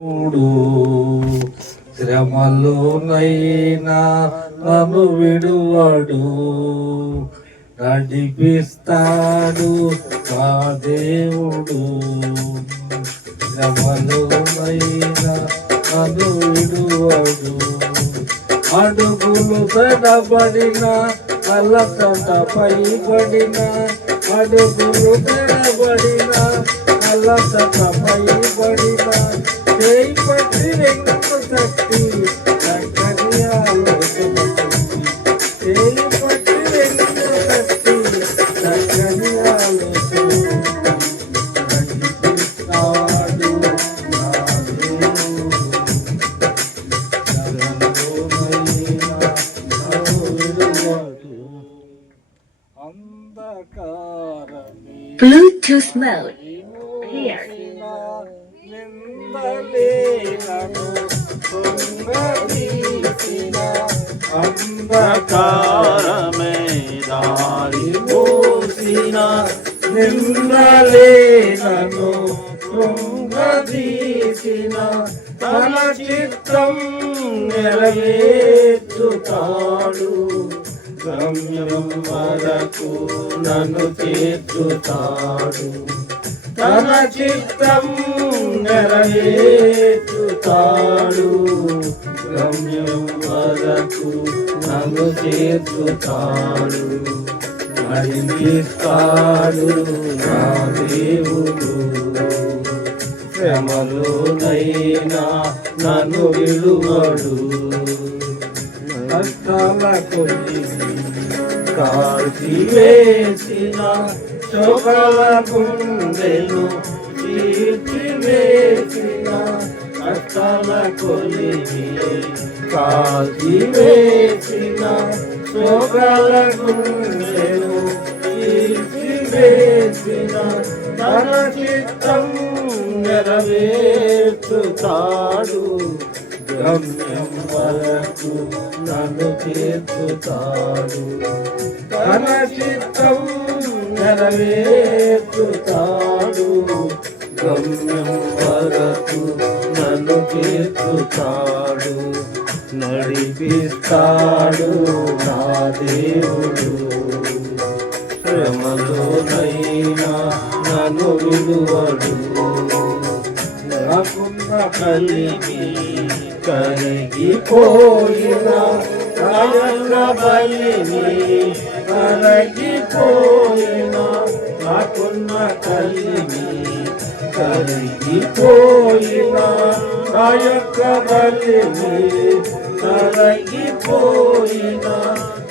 చూడు శ్రమలోనైనా నన్ను విడువడు, నడిపిస్తాడు మా దేవుడు. శ్రమలోనైనా నన్ను విడువడు, అడుగులు తడబడిన అల్లకట పైబడిన, అడుగులు తడబడిన అల్లకట పైబడిన, చేయి పట్టి వెంకు శక్తి చక్కని ఆలోచన శక్తి, చేయి పట్టి వెంకు శక్తి చక్కని ఆలోచన నడిపిస్తాడు నా దేవుడు. శ్రమలోనైనా నన్ను విడువడు, అంధకారమే Bluetooth mode. Here. నిందలేలను తొంగదీసిన, అంధకారమే దారి మూసిన, నిందలేలను తొంగదీసిన, తన చిత్తం నెరవేర్చుతాడు, గమ్యం వరకు నన్ను చేర్చుతాడు. తన చిత్తం నెరవేర్చుతాడు, గమ్యం వరకు నన్ను చేర్చుతాడు. నడిపిస్తాడు నా దేవుడు, శ్రమలోనైనా నన్ను విడువడు. కష్టాల కొన్ని కాల్చి వేసిన శోకల గుండెను తీర్చివేసిన, కష్టాల కొలిమి కాల్చి వేసిన శోకల గుండెను తీర్చివేసిన, తన చిత్తం నెరవేర్చుతాడు, గమ్యం వరకు నన్ను చేర్చుతాడు. తన చిత్తం నెరవేర్చుతాడు, గమ్యం వరకు నన్ను చేర్చుతాడు. నడిపిస్తాడు నా దేవుడు, శ్రమలోనైనా నన్ను విడువడు. నాకున్న కలిగి కరిగిపోయిన కాయన బలిని కరిగిపోయిన, నాకున్న కలిగి కరిగిపోయిన నా యొక్క బలిని కరిగిపోయిన,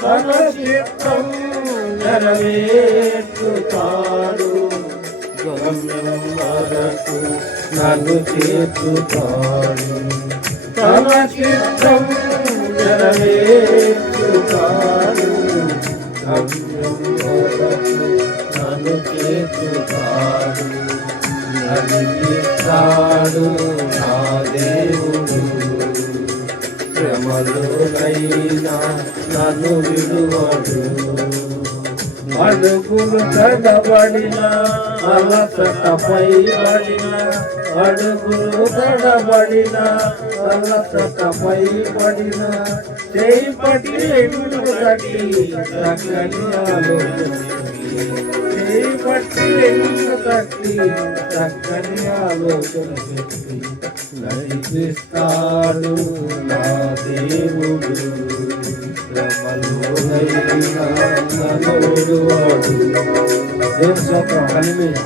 తన చిత్తం నెరవేర్చుతాడు, గమ్యం వరకు నన్ను చేర్చుతాడు. తన చిత్తం నెరవేర్చుతాడు, గమ్యం వరకు నన్ను చేర్చుతాడు. నడిపిస్తాడు నా దేవుడు, శ్రమలోనైనా నన్ను విడువడు. అడుగులు తడబడిన అలసట పైబడిన, అడుగులు తడబడిన అలసట పైబడిన, చేయి పట్టి వెంకు తట్టి చక్కని ఆలోచన, చేయి పట్టి వెంకు తట్టి చక్కని ఆలోచన పెట్టి, నడిపిస్తాడు నా దేవుడు, శ్రమలోనైనా నన్ను విడువడు. దేవుని స్తోత్రం. హల్లెలూయా.